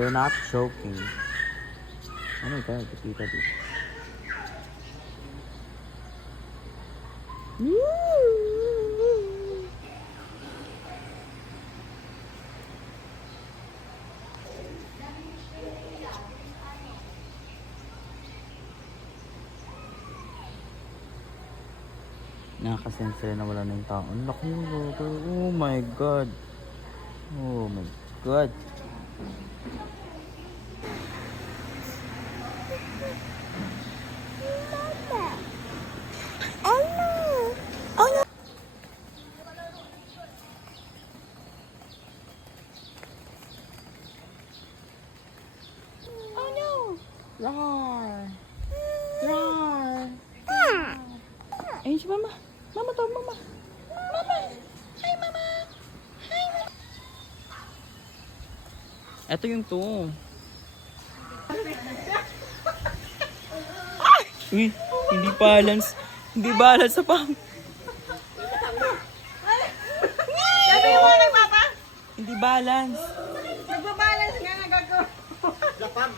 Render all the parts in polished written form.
They're not joking. Oh my god, kita dito. Nakakasense na wala na yung tao. Ang laki yung logo. Oh my god. Oh my god. Oh no! Oh no! Oh no! Roar! Roar! Ayun si mama. Mama to, mama. Mama! Hi, mama! Hi, mama! Ito yung to. Uy, hindi balance. Hindi balance sa pang. Sabi mo na papa? Hindi balance. Nagbabalance nga nagago. Lapag.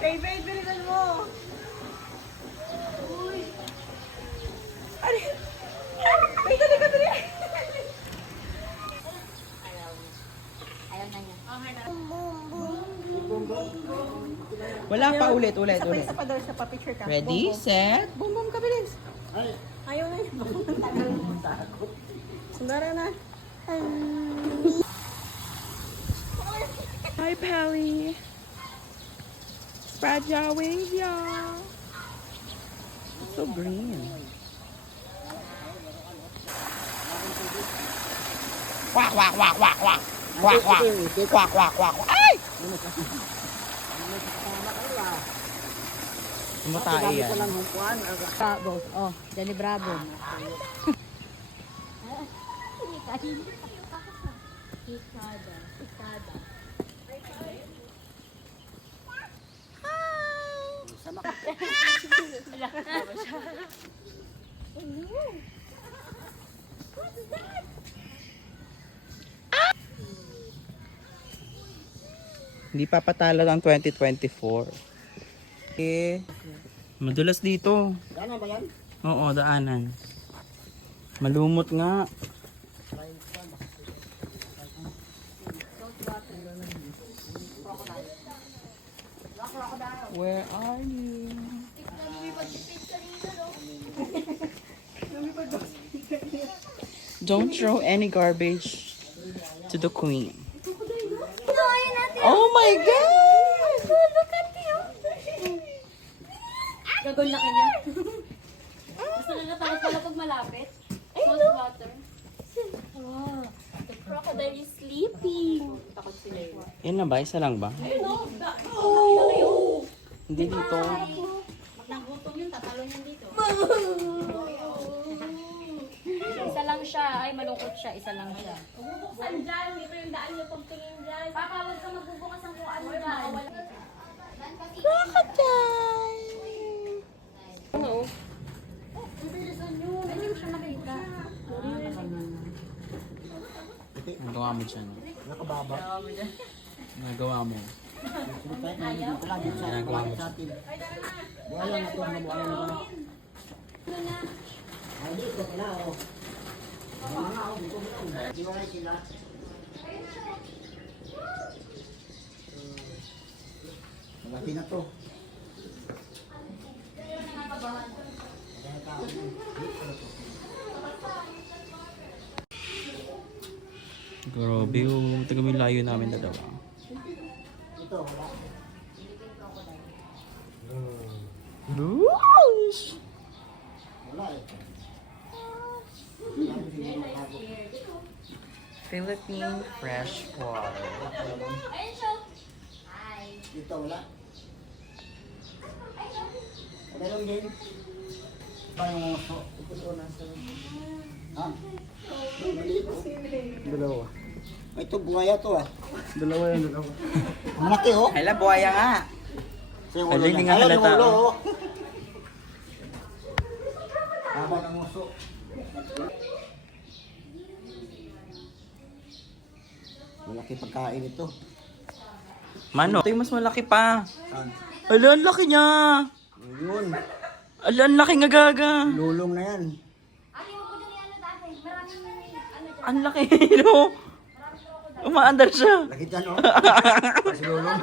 Favorite bilisan mo. Uy. Ay, dali ka dali. Ayaw na niya. Wala pa, ulit. Isa pa daw siya pa picture ka. Ready, Boom, boom. set, boom, boom, kabilis. Ay, Ayaw na niya. Tagal mo. Sundara na. Hi, Pally. Spread your wings, y'all. It's so green. Quack, quack, quack, quack, quack. Quack, quack. Quack, quack, quack. Ay! Matay yan. Bravo. Oh, Johnny Bravo. Hindi papatalo ng 2024. Okay. Madulas dito. gano'n ba yan? Oo, daanan. Malumot nga. Where are you? Don't throw any garbage to the queen. Oh my god! Look at you. Gagawin laki niya. Gusto na pala pag malapit. Salt water. Wow. The crocodile is sleeping. Takot sila yun. Yan na ba? Isa lang ba? Oh! Hindi dito. Pag nagutom yun, tatalon yun dito. Isa lang siya. Ay, malungkot siya. Isa lang siya. Bubuksan dyan. Dito yung daan niyo pagtingin dyan. Papa, huwag ka magbubukas ng kung ano dyan. Crocodile! Ano? Bilisan nyo. Ano yung siya nakita? Nagawa mo dyan. Nakababa. Nagawa mo. Ginagawa mo dyan. Buhay na ito, buhay na ito. Ay, dito pala, oh. Di ba sila? Malaki na to. Grabe yung taga may layo namin dalawa. Ito, wala. Lush! Wala eh. Philippine fresh water. Dito, wala. Meron din. Ba yung oso? Ito nasa. Ha? Maliit. Dalawa. Ito, buhaya to ah. Dalawa yan, dalawa. Malaki oh. Hala, buhaya nga. Yung Hala, ulo hindi niya. nga Ayun, halata, yung ulo, oh. oh. Haba ng uso. Malaki pagkain ito. Mano, ito yung mas malaki pa. Saan? Ala, ang laki niya. Yun. Ala, ang laki nga gaga. Lulong na yan. Ang laki, no? Umaandar siya. Laki dyan, oh. Kasi lulong.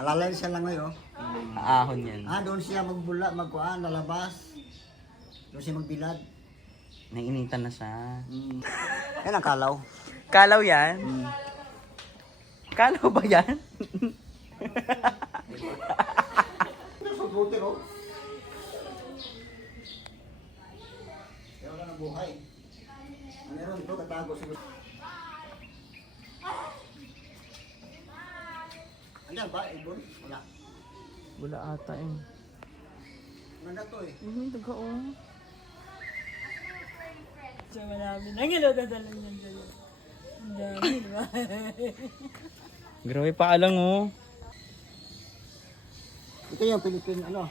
Alala siya lang ngayon. Ahon yan. Doon siya magbula, magkuhaan, lalabas. Doon siya magbilad. Nainitan na siya. Yan ang kalaw. Kalaw yan? Kalaw ba yan? Pagbuti, oh. Kaya wala ng buhay. Meron ito, katago sa gusto. Andiyan ba, ibon? Wala. Wala ata eh. Ano to eh? Daga oh. So, marami na ginadadala niyan dyan. Ang dami, di ba? Grabe pa alang oh. Ito yung Philippine, ano?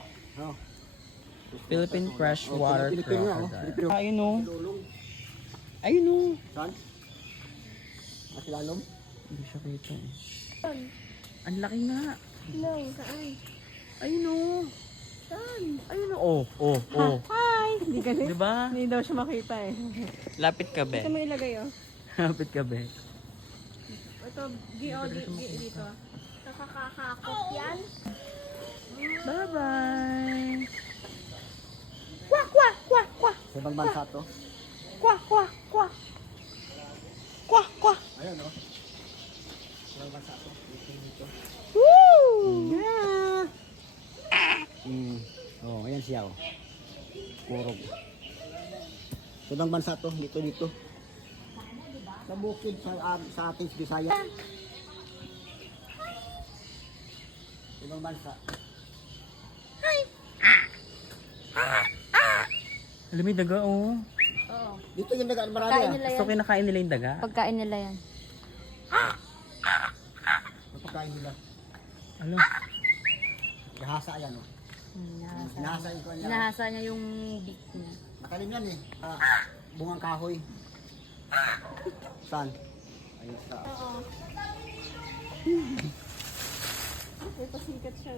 Philippine freshwater Philippine nga, oh. crocodile. Philippine. Ayun oh. Lulong. Ayun oh. Saan? Masilalom? Hindi siya kita eh. Ang laki nga. No, saan? Ayun oh. Saan? Ayun oh. Oh. Hi! Hindi ka Diba? Hindi daw siya makita eh. Lapit ka be. Ito mo ilagay oh. Lapit ka be. Ito, dito. Nakakakakot yan. Bye-bye. Kwak, kwak, kwak, kwak, Sa ibang bansa to? kwak, kwak, kwak. Kwak, kwak. Ayun, oh. Sa ibang bansa to? Dito. Woo! Oh, ayan siya, oh. Kurog. Sa ibang bansa to? Dito. Sa bukid, sa ating Bisaya. Sa ibang bansa. Alam mo yung daga oh. Oo. Dito yung nagaan marami, Pagkain ah. nila So yan. kinakain nila yung daga? Pagkain nila yan. Napakain nila. Ano? Gahasa yan, oh. Gahasa yung kanya. Nahasa niya yung beak niya. Matalim yan, eh. Bungang kahoy. Saan? Ayun sa... Ito sikat siya.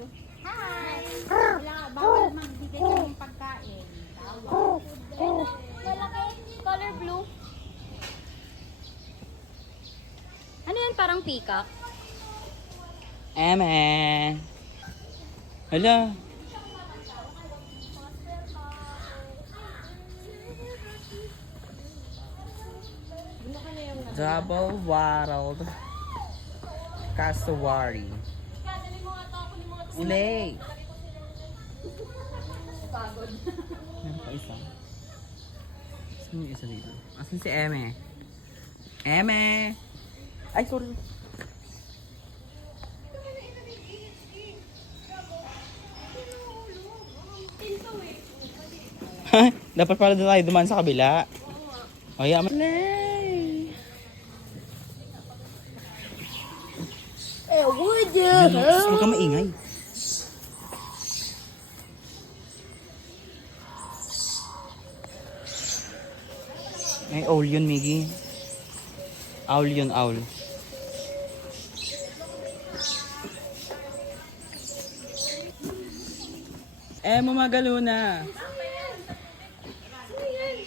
Hi! Wala, bawal magbigay ng pagkain. Malaki. Color blue. Ano yan? Parang peacock? Eme. Hala. Double wattled cassowary. Slay. Meron pa isa. Saan yung isa dito? Asan si Eme? Eme! Ay, sorry. Dapat pala doon tayo dumaan sa kabila. O, yeah, Slay! Would Huwag ka maingay. May owl yun, Miggy. Owl yun, owl. Emo Magaluna.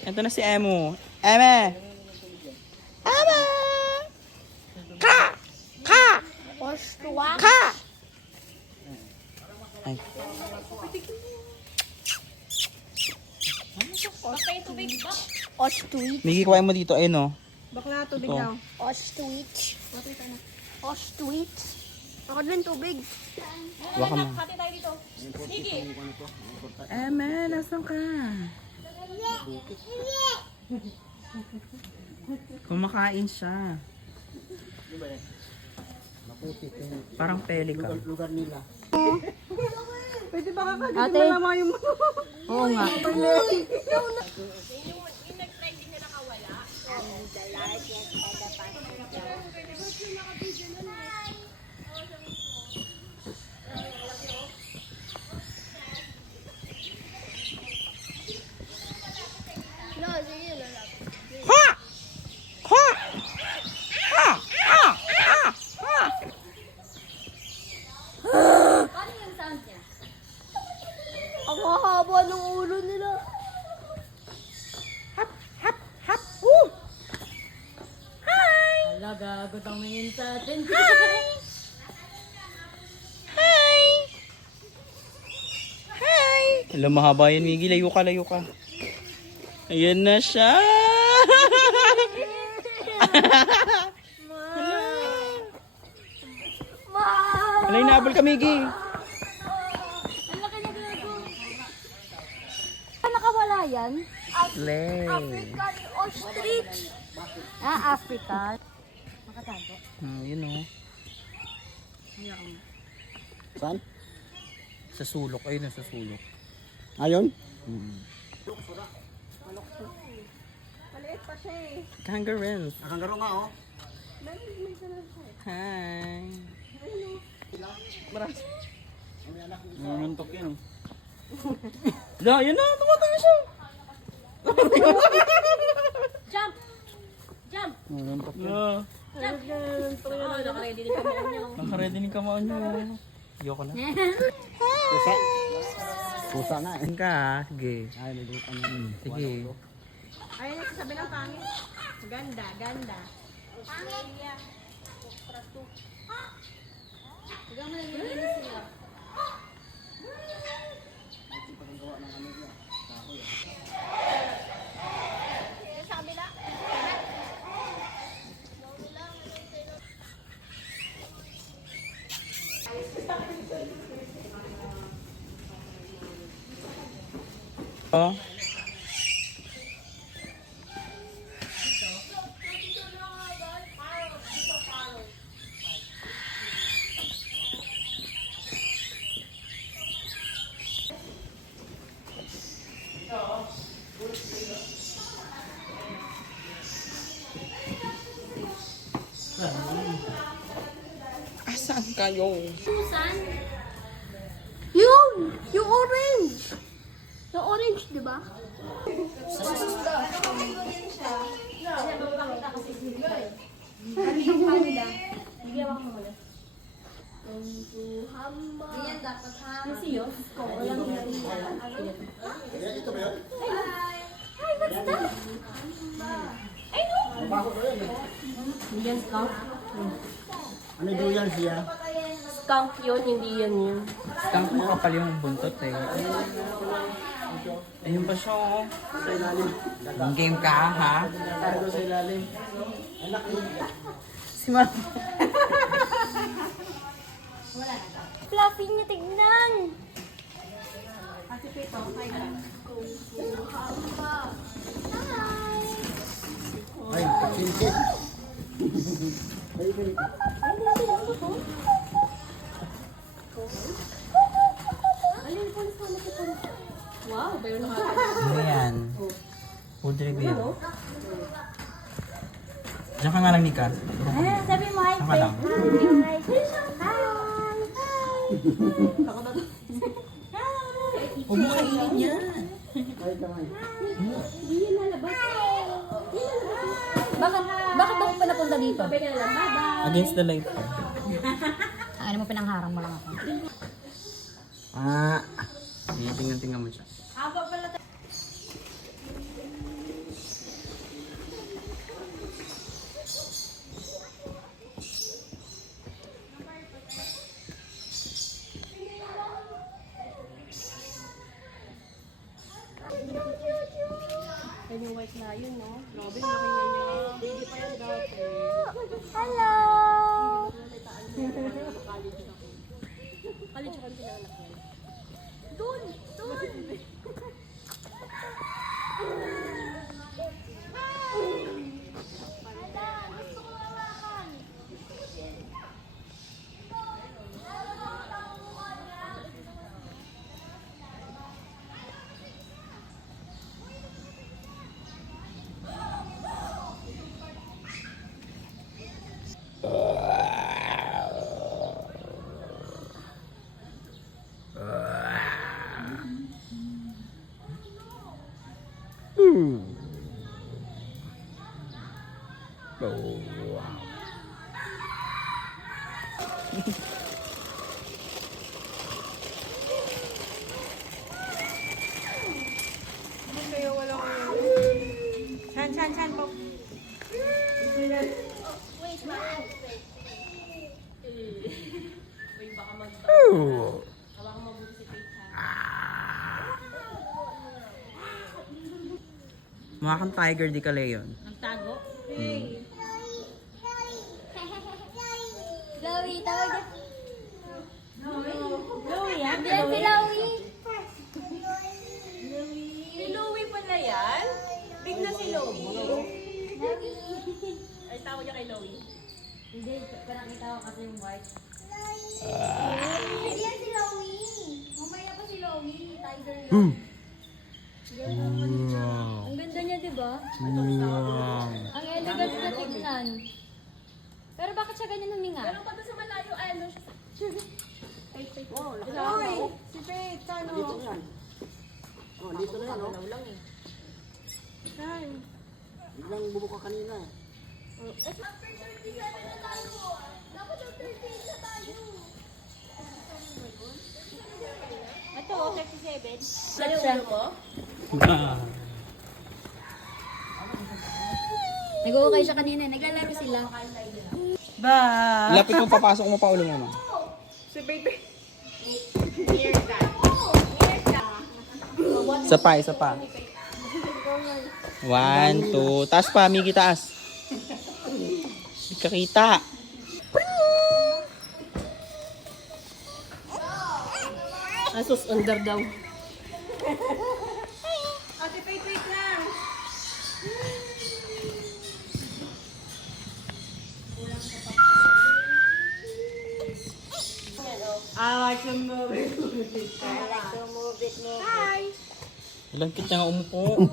Ito na si Emo. Eme! Eme! Ka! Ka! Oshtuwa. Ka! Ay. Bakit tubig ba? Oshtuit. Miggy, kuhain mo dito. Ayun, oh. Bakla, tubig Ito. daw. Oshtuit. Oshtuit. Ako din tubig. Baka mo. Hati tayo dito. Eme, nasan ka? Kumakain siya. Maputi yung Parang pelican. lugar nila. Pwede ba kakagin Ate. mo naman yung Oo nga. Alam, mahaba yan, Miggy. Layo ka, layo ka. Ayan na siya. Ano yung naabol ka, Miggy? Ang laki na gago. Nakawala yan? Lay. African ostrich. Ah, African. Makatanto. Yun o. Saan? Sa sulok. Ayun na, sa sulok. Ayun? Maliit pa siya eh. Kangaroos. Nakangaro nga oh. Hi. Nanuntok yan oh. Yun na, tumatay siya. Jump! Jump! Nanuntok yan. Yeah. Jump! Oh, nakaready din kami niyo. Nakaready ni kamao niyo. Ayoko na. Pusa. Pusa na eh. Saan ka? Sige. Ay, nalutan na. Sige. Ayun yung sabi ng pangit. Ganda, ganda. Huwag mo naglilinis sila. Oh. Asan kayo? Susan? Yun! Yung orange! Yung orange, di ba? Yung panda. Bigyan ako mo muna. Ganyan dapat ha. Kasi yun? Walang Ito ba yun? Hi, what's that? I know! Yan, skunk. Ano yung yan siya? Skunk yun, hindi yan yun. Skunk mo kapal yung buntot eh. Ayun pa siya oh. Sa ilalim. Yung game ka ha? Cargo sa ilalim. Anak mo. Si Ma. Fluffy niya, tignan! Ay, sinsit. Ay, ganito. Wow, bayo na Ano yan? Food review. Diyan ka nga lang, Nika. sabi mo, hi, Diyan ka lang. Hi! Huwag mo kainin yan. Ay, kamay. Bakit ako pa napunta dito? Against the light. Ano mo pinangharang mo lang ako? Tingnan mo siya. Ayun yung white na yun, no? Grabe, laki na niya. Hindi pa yan dati. Hello! College ako pinanganak yan. Doon! Doon! Oh, wow. Kayo wala ko Chan po. Ooh. Hawakan mo mabuti si Kate, ha? Mukha kang tiger, di ka leon. Nagtago? Hmm. Chloe, tawag niya. Chloe yan? Yan si Chloe. Si Louie pala yan? Big na si Louie. Ay, tawag niya kay Louie. Hindi, parang kita ko kasi yung white. Hindi yan si Lowie. Mamaya pa si Lowie. Tiger yun. Wow. Ang ganda niya, di ba? Wow. Ang elegant na tignan. Pero bakit siya ganyan huminga? Pero pag sa malayo, ano siya? Uy, si Faith, ano? Dito na yan. Oh, dito na yan, oh. Lang eh. Biglang bumuka kanina eh. Ito, 37. Ano siya mo? Nag-uukay siya kanina. Naglalaro sila. Bye! Lapit mo, papasok mo pa ulo mo. Si Baby. Isa pa, isa pa. 1, 2. Taas pa, Miggy, taas. Hindi ka kita. Asus, under daw. Ate Faith, wait lang. I like to move it. Hi. Ilang kit niya nga umupo.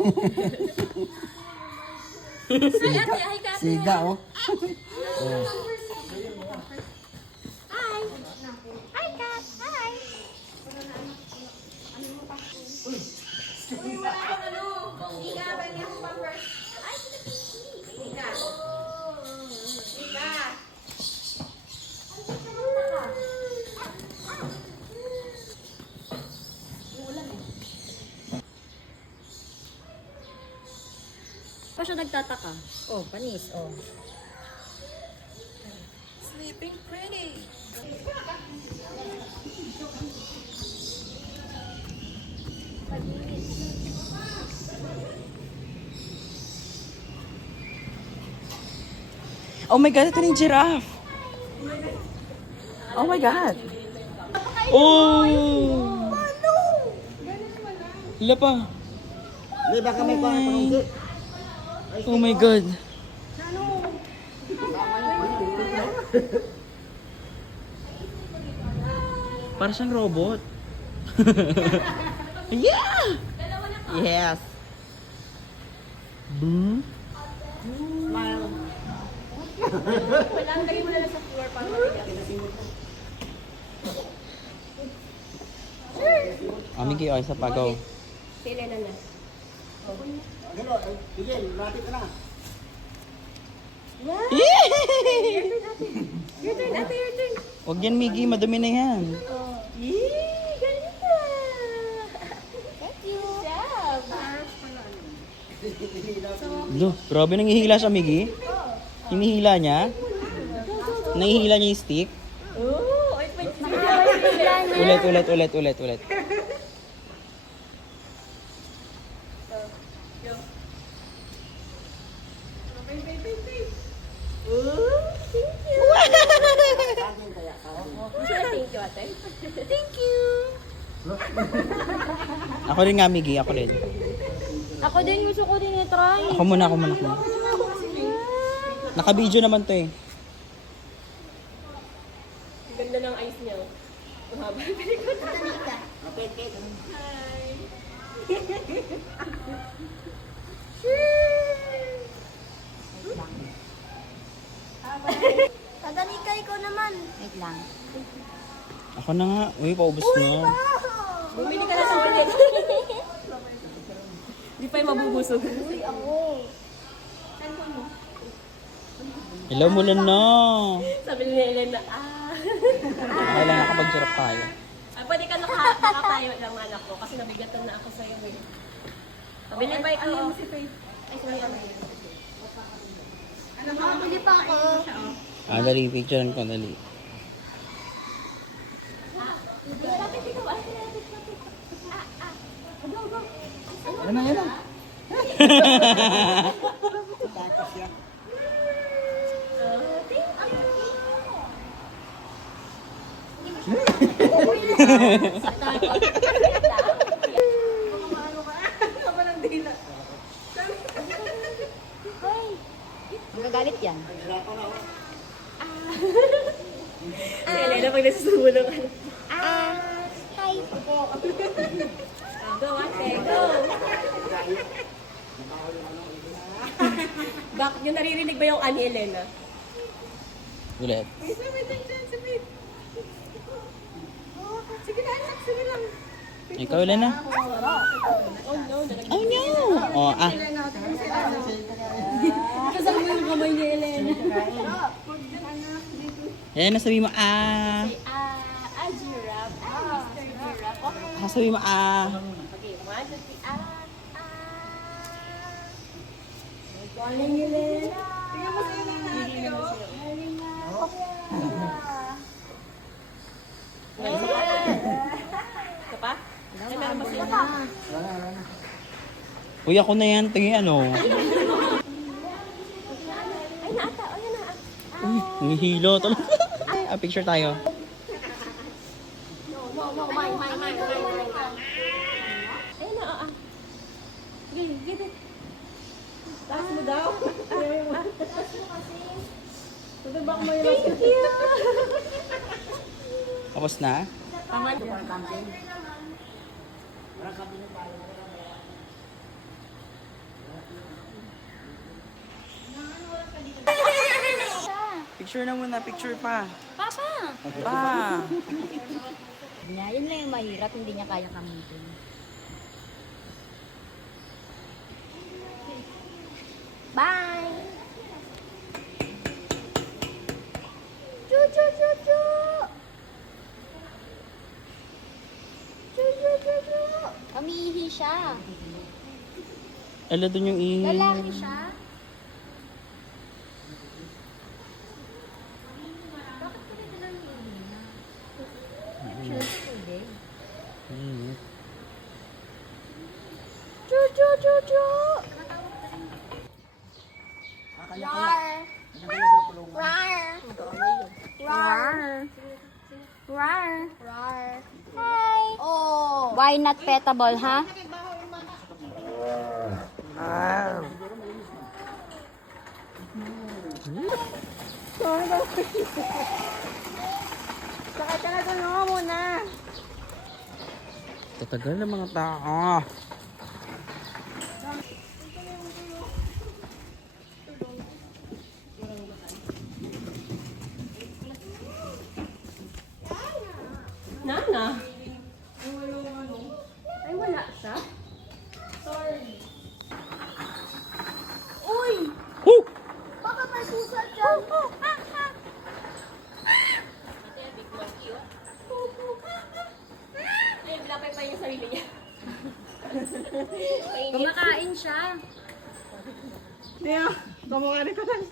Hi, ate. Hi, ka. Siga, oh. Hi. Hi, Kat. Hi. Uy, wala akong ano. Ika, ba niya akong pampers? Ay, Ika. Ika. Pa siya nagtataka. Oh, panis. Oh. Sleeping pretty. Oh my God, ito na yung giraffe. Oh my God. Oh! Ila pa. Hindi, baka may panungkit. Oh my God. Para siyang robot. Yeah! Yes. Boom. Wala, lagay mo na lang sa floor para mabigat. Miggy, okay, isa pa, go. Si Elena na. Hello, Miguel, lapit ka na. Your turn, ate, your turn. Huwag yan, Miggy, madumi na yan. Yee, galing ka. Thank you. Lo, grabe nangihila siya, Miggy. Hinihila niya. Nangihila niya yung stick. Oh, ay, wait. Ulit. Thank you, ate. Thank you. Ako rin nga, Miggy, ako rin. Ako din, gusto ko din i-try. Ako muna. Naka-video naman to eh. Ganda ng eyes niya. Mahaba yung pelikot. Tadanika, ikaw naman. Wait lang. Ako na nga. Uy, paubos na. Bumili ka na sa ulit. Di pa yung mabubusog. Uy, ako. Hello, mulan na. Sabi ni Elena, Okay lang, nakapag-giraffe tayo. pwede ka nakatayo lang anak ko kasi nabigatan na ako sa'yo eh. Pabili ba ikaw? Si Faith. Ay, sorry, Nakabili pa ako. Dali, picturean ko, dali. Ano na, Takas siya. Magagalit yan. Si Elena pag nasusubo ng ano. Hi. Go, ate, go! Bakit nyo naririnig ba yung ani Elena? Ulit. Ikaw ulit na. Oh no, Oh no! Oh, ah. kasama yung kamay ni Elena. Yan na sabi mo, ah. A giraffe. Mr. Giraffe. Okay. Sabi mo, ah. Okay, 1, 2, 3. Morning, Elena. Tingnan mo sa'yo ng ate, oh. Ito pa? Ay, meron ba sila? Uy, ako na yan. Tingin ano. Ay, naata. O, yan na. Uy, nangihilo. Tulog. Ah, picture tayo. Mine. Ayun na, Give it. Taas mo daw. Sabi ba mo Thank you. Tapos na? Picture na muna, picture pa. Papa. Pa. Yun lang yung mahirap, hindi niya kaya kamitin. Bye! Chu! Kamihi siya. Ala dun yung Lalaki siya. Bakit ko rin lang yung na? Siya tubig. Chu! Rar. Hi. Oh. Why not petable, ha? Tatagal ng mga tao. Nana? Ay, wala siya. Uy! Woo! Baka may pusa dyan. Ay, bilapay pa yung sarili niya. Kumakain siya. Tiyo, kumukha rin ko lang.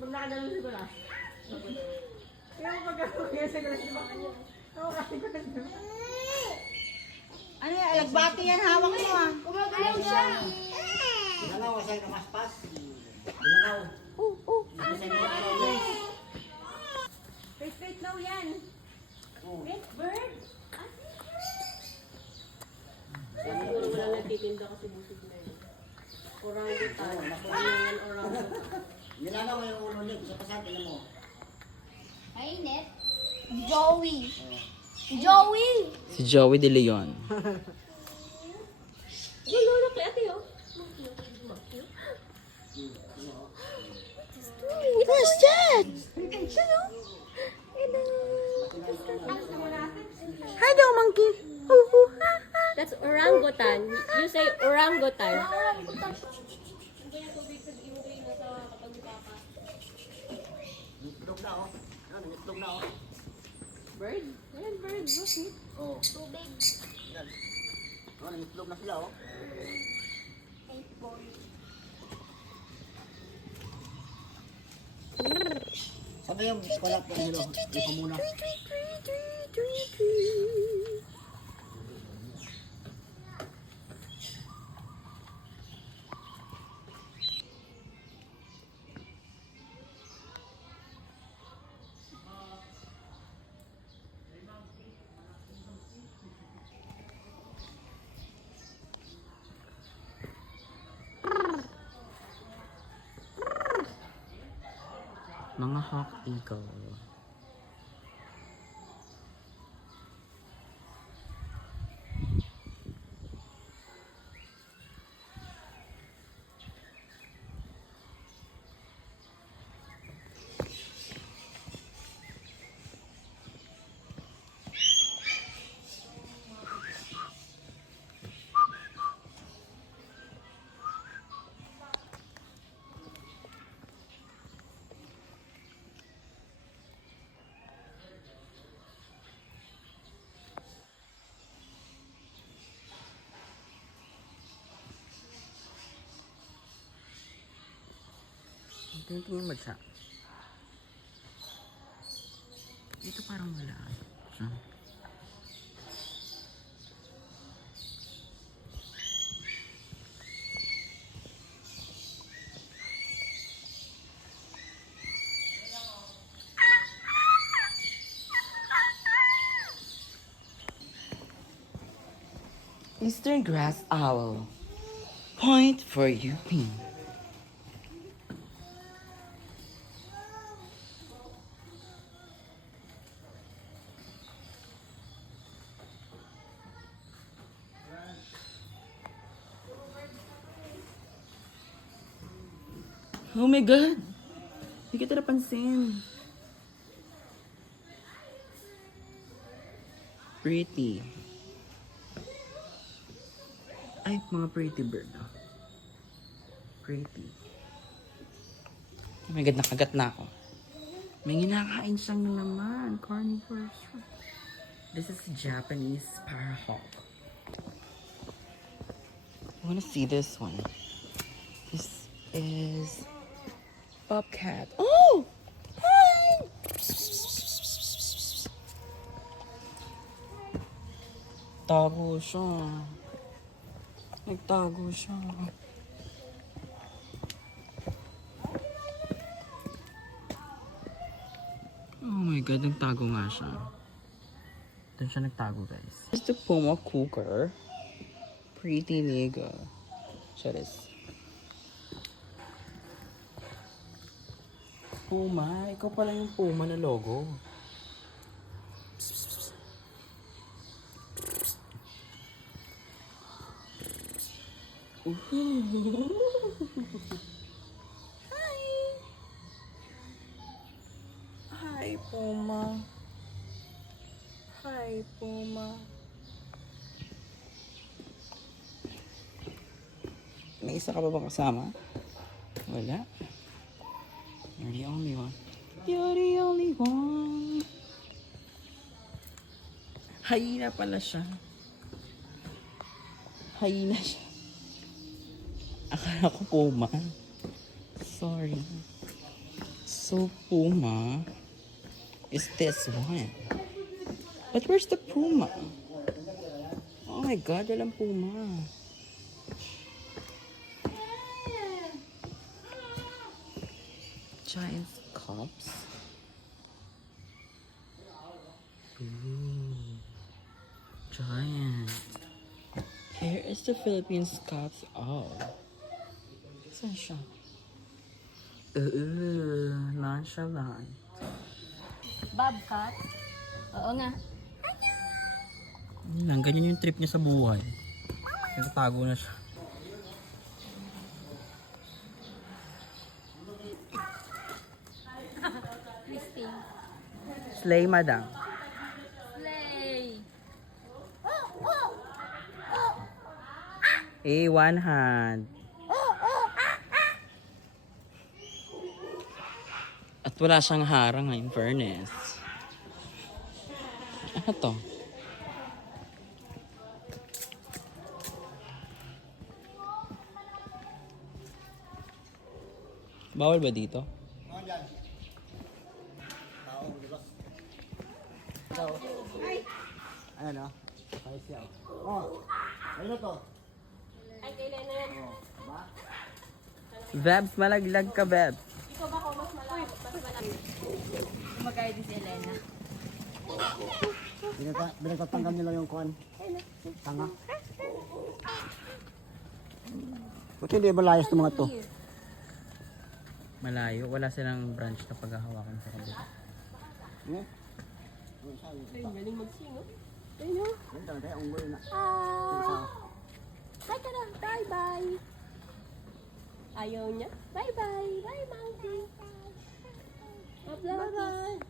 Pag nakadalo siguro. Kaya mo pagkakukaya sa galas di ba kanya? Kumukha ko lang. Ano yan? Alagbati yan, hawak mo ah. Kumakain siya. Dinalaw, asay na maspas. Dinalaw. Straight daw yan. Wait, bird. Siguro wala nagtitinda kasi busog na yun. Orangutan. Yan, orangutan. Dinalaw yung ulo niya. Sa pasatin na mo. Mainit. Joey. Joey! Si Joey De Leon. Yung lolo kay ate, oh. Who's that? Hello, monkey. That's orangutan. You say orangutan. Itlog na oh. Ano, itlog na oh. Bird? Ayan, bird. Bakit? Oh. Tubig. Yan. Ano, itlog na sila oh. Sabi yung wala po nilo. Ito muna. Mga hawk eagle. Tingin mo siya. Dito parang wala. Siya. Eastern grass owl. Point for you, Pink. Oh my God! Hindi kita napansin. Pretty. Ay, mga pretty bird. Pretty. Oh my God, nakagat na ako. May ginakain siyang na naman. Carnivore siya. This is Japanese parahawk. I wanna see this one. This is bobcat. Oh! Hi! Tago siya. Nagtago siya. Oh my God, nagtago nga siya. Doon siya nagtago, guys. This is the Puma Cougar. Pretty nigga. Siya this. Puma, ikaw pala yung Puma na logo. Hi! Hi, Puma. Hi, Puma. May isa ka ba bang kasama? Wala. You're the only one. You're the only one. Hyena pala siya. Hyena siya. Akala ko Puma. Sorry. So Puma is this one. But where's the Puma? Oh my God, walang Puma. Giant cups. Ooh, giant. Here is the Philippine Scots owl. Saan siya? Nonchalant. Bobcat? Oo nga. Lang, ganyan yung trip niya sa buhay. Nagtago na siya. Christine. Slay, madam. Slay! One hand. At wala siyang harang, in fairness. Ano to? Bawal ba dito? Mga dyan. Tao, labas. Ayan o. Ayos siya. Oh, ayun na to. Ay, kailan na yan? Oh, diba? Bebs, malaglag ka, Bebs. Ikaw ba ko mas malaki? Mas malaki. Magkaya din si Elena. Binagtatanggal nila yung kuhan. Tanga. Buti hindi ba layas ng mga to? Malayo. Wala silang branch na paghahawakan sa kabila. Ano? Ay, galing mag-sing, oh. Ayun, oh. Yan talaga, ang gulo na. Ah! Hi ka na. Bye-bye. Ayaw niya. Bye-bye. Bye, Monkey. Bye-bye.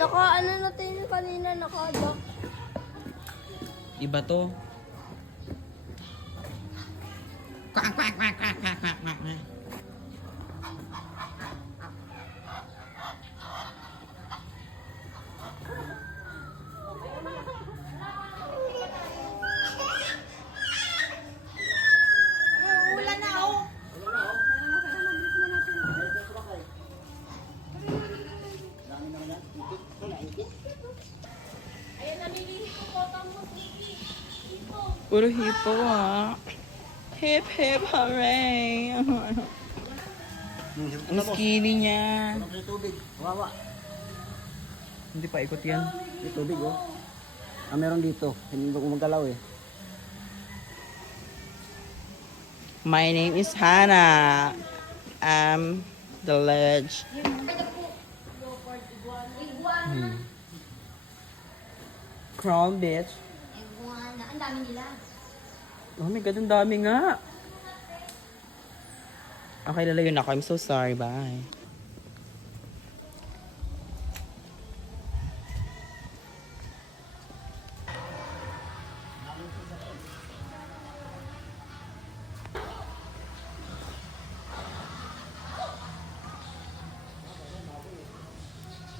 Naka-ano natin kanina, naka-dock. Iba to. Ulan na oh. Dami naman yan. Itik. Wala, itik. Ayan, namili ko po, tamo, Sleepy. Ito. Puro hippo ah. Hip hip hooray. Ang skinny niya. May tubig. Wawa. Hindi pa ikot yan. May tubig, oh. Ah, meron dito. Hindi ko magalaw eh. My name is Hannah. I'm the ledge. Crown bitch. Iguana. Ang dami nila. Oh my god, ang dami nga. Okay, lalayo na ako. I'm so sorry. Bye.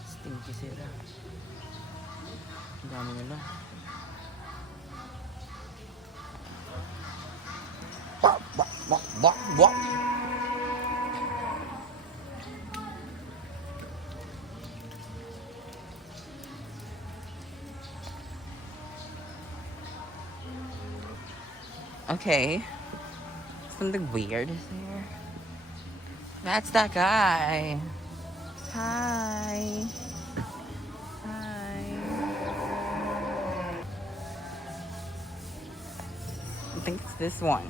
Stinky sila. Ang dami nila. Bak. Okay. Something weird is there. That's that guy. Hi. Hi. I think it's this one.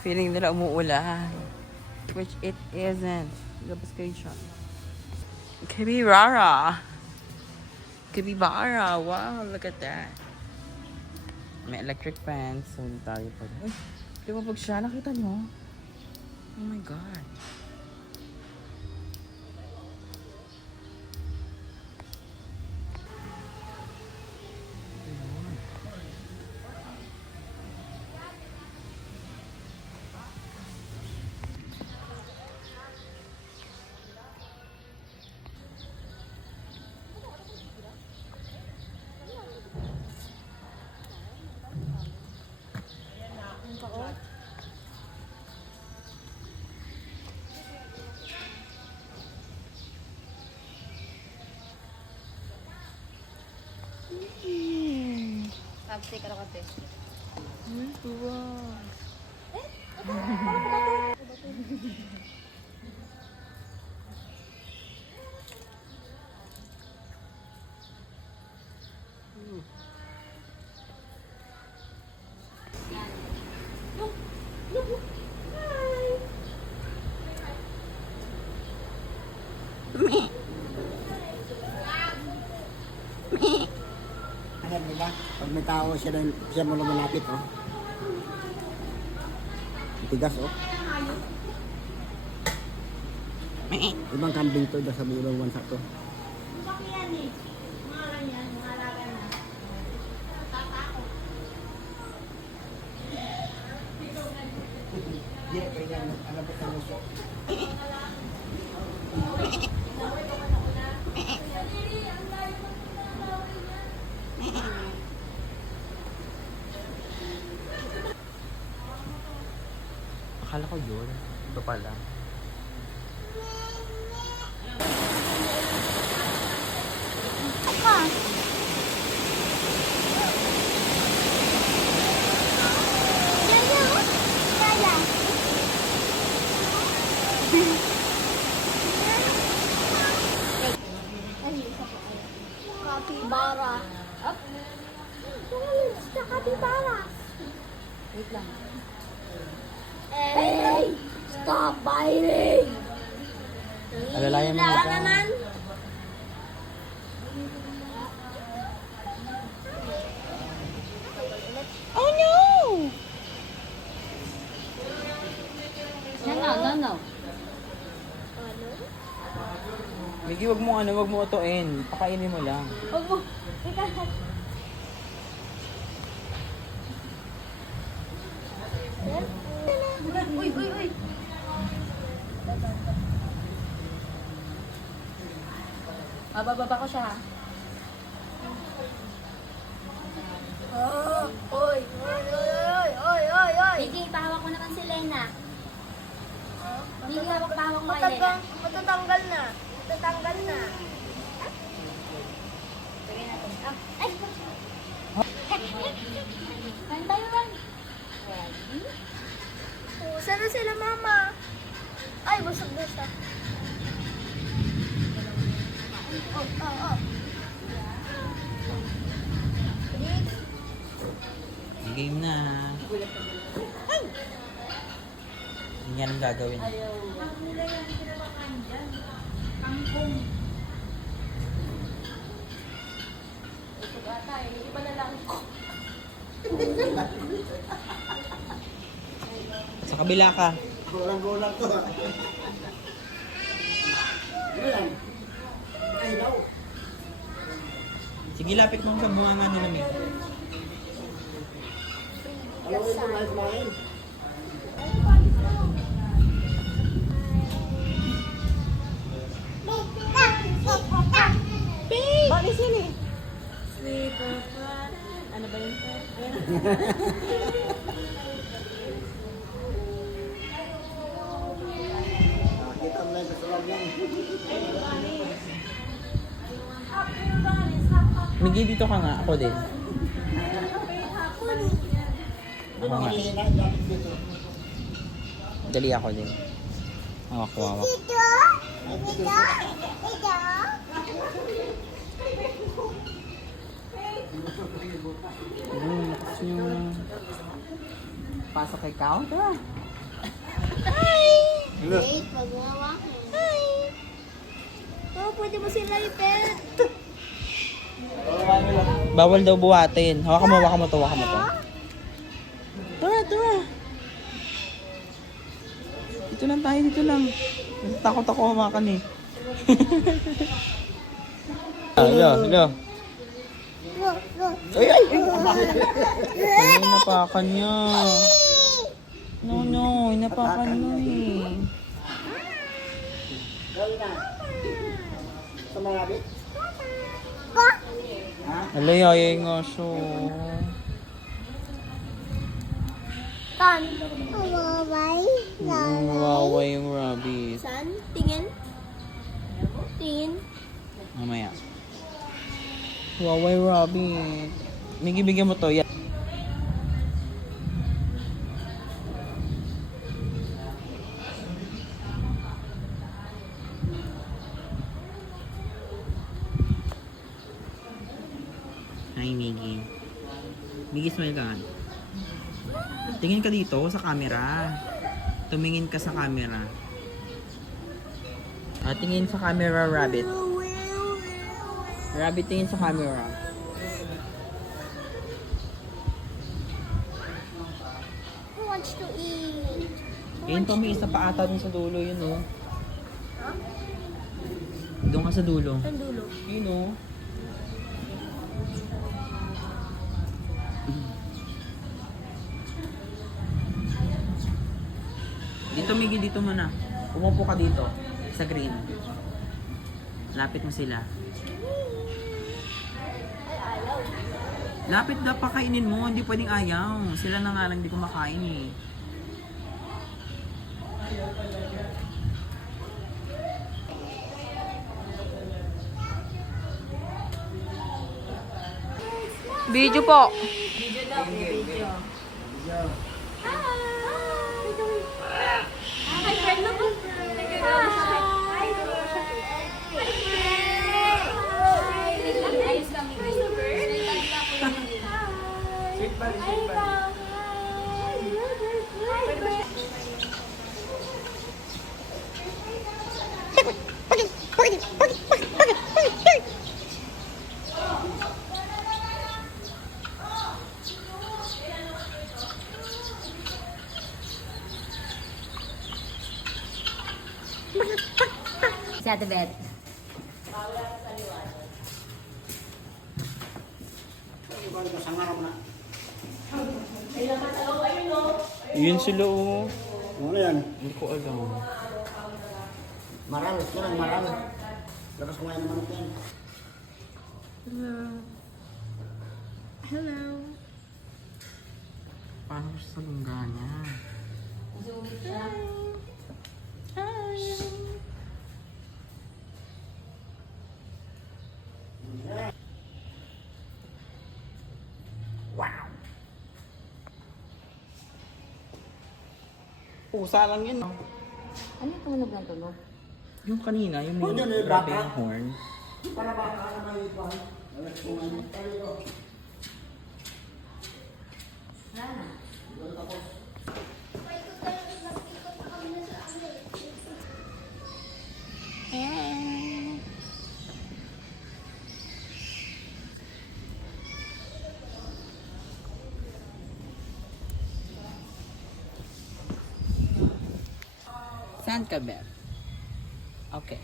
Feeling nila umuulan. Which it isn't. Gabas kayo siya. Capybara. Capybara. Wow, look at that. May electric fence. So, hindi tayo pa. Uy, di ba pag siya? Nakita nyo? Oh my God. Substick, ano ka, te? Alam nila, pag may tao siya mo lumalapit, oh. Tigas, oh. Ibang kambing to, sa ibang bansa to. Yeah, kaya alam ko sa muso. Akala ko yun. Ito pala. Capybara. Up. Sa capybara. Wait lang. Hey! Stop biting! Alalayan mo Hila ito. naman. Oh no! No. Miggy, wag mo utuin. Pakainin mo lang. Huwag mo. Ikakat. Uy. Bababa ko siya. Oy. Sige, pahawak mo naman si Lena. Sige, hawak-pahawak mo kay Lena. Matatanggal na. Lagyan natin. Ay! Run tayo, run. Ready? Sana sila mama. Ay, busog na siya. Oh. Game na. Hindi yan ang gagawin. Iba na lang. Sa kabila ka. Gulang-gulang to. Yan. Ay, daw. Sige, lapit mo sa bunganga nila, Mig. Alam mo ito, ayos mo rin. Bakit sila eh? Ano ba yun? Nakita mo na ito sa loob yan. Miggy, dito ka nga. Ako din. Ako nga. Mahina, dapat dito. Dali ako din. Hawak. Ay, dito. Lakas nyo. Pasok kay Kao. Tara. Wait, wag mo hawakin. Oh, pwede mo sila ipet. Bawal daw buhatin. Hawakan mo to. Tara. Dito lang tayo, Takot ako hawakan eh. Hello. Ay! Ano inapakan niya? No, inapakan mo eh. Gawin na. Sa mga rabbit? Ha? Alayayay nga siya. Tan. Mawaway. Wawa yung rabbit. San? Tingin. Mamaya. Wawa yung rabbit. Miggy, bigyan mo to. Yan. Hi, Miggy. Miggy, smile ka. Tingin ka dito sa camera. Tumingin ka sa camera. Tingin sa camera, rabbit. Rabbit, tingin sa camera. Who wants to eat? Ayun pa, may isa pa ata dun sa dulo, yun oh. Doon ka sa dulo. Ang dulo. Yun oh. Dito, Miggy, dito muna. Umupo ka dito. Sa green. Lapit mo sila. Lapit na pakainin mo. Hindi pwedeng ayaw. Sila na nga lang hindi kumakain eh. Video po. Hi, friend mo po. Hi. Ayos lang Si Ate Beth. Yun sila oh. Ano yan? Hindi ko alam. Maral. Yan, maral. Lakas kumain naman ito yan. Hello. Paano siya sa lungga niya? Wow. Pusa lang yun. Ano yung tunog ng tunog? Yung kanina, yung Oh, may yan, eh, grabe baka. yung horn. Para baka na may ipan. Lakas kumain. Saan ka, Beth? Okay.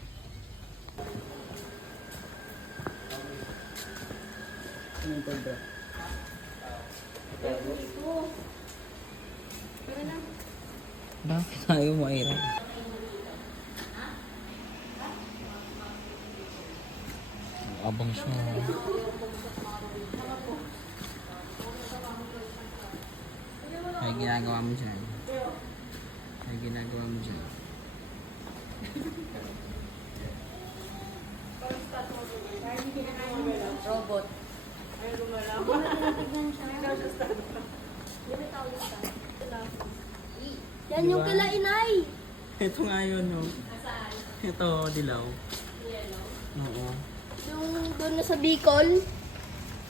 Anong pwede? Bakit tayo Moira? Abang siya. Ay ginagawa mo dyan. Ay ginagawa mo dyan. Robot. Yan yung kala inay. Ito nga yun, no? Ito, dilaw. Oo. Yung doon na sa Bicol.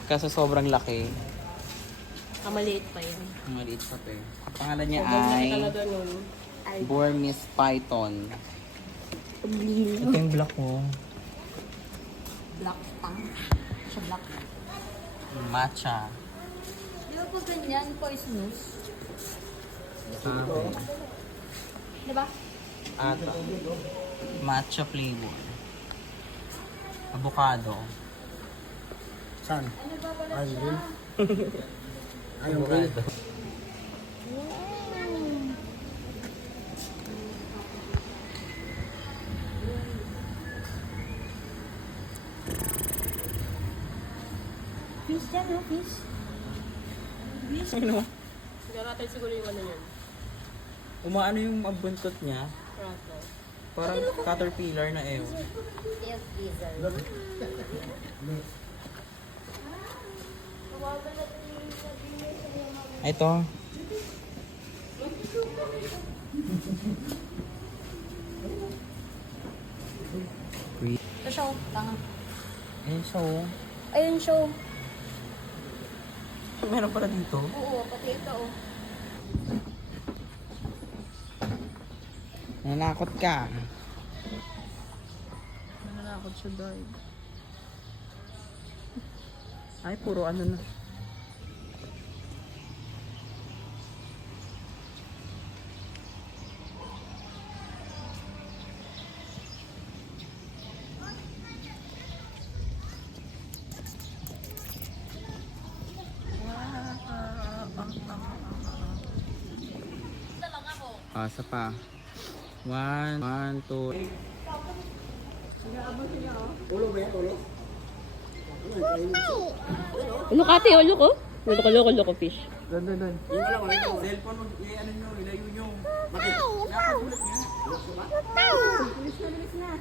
Kaso sobrang laki. Kamaliit pa yan. Ang maliit pa to eh. Ang pangalan niya Ganda ay talaga nun. Burmese Python. Ito yung black mo. Black tang. Siya black. Matcha. Di ba pag ganyan, poisonous? Di ba? Ata. Matcha flavor. Avocado. Saan? Ay, din. Ayaw ko. Fish yan, no? Fish. Ano? Siguro natin siguro yung ano yan. Umaano yung buntot niya? Rato. Parang caterpillar na ewan. Tail teaser. Ito. Ito siya, tanga. Ayun siya oh. Ayun show. Meron pala dito. Oo, pati ito oh. Nanakot ka. Nananakot siya dahil. Ay, puro ano na. Isa pa. 1, 2. Ulo ba yan? Ulo? Ulo ka, te, ulo ko. Ulo ko, fish. Doon. Yung alam mo, ito. Cellphone mo, ano nyo, ilayo nyo. Bakit? Bilis na.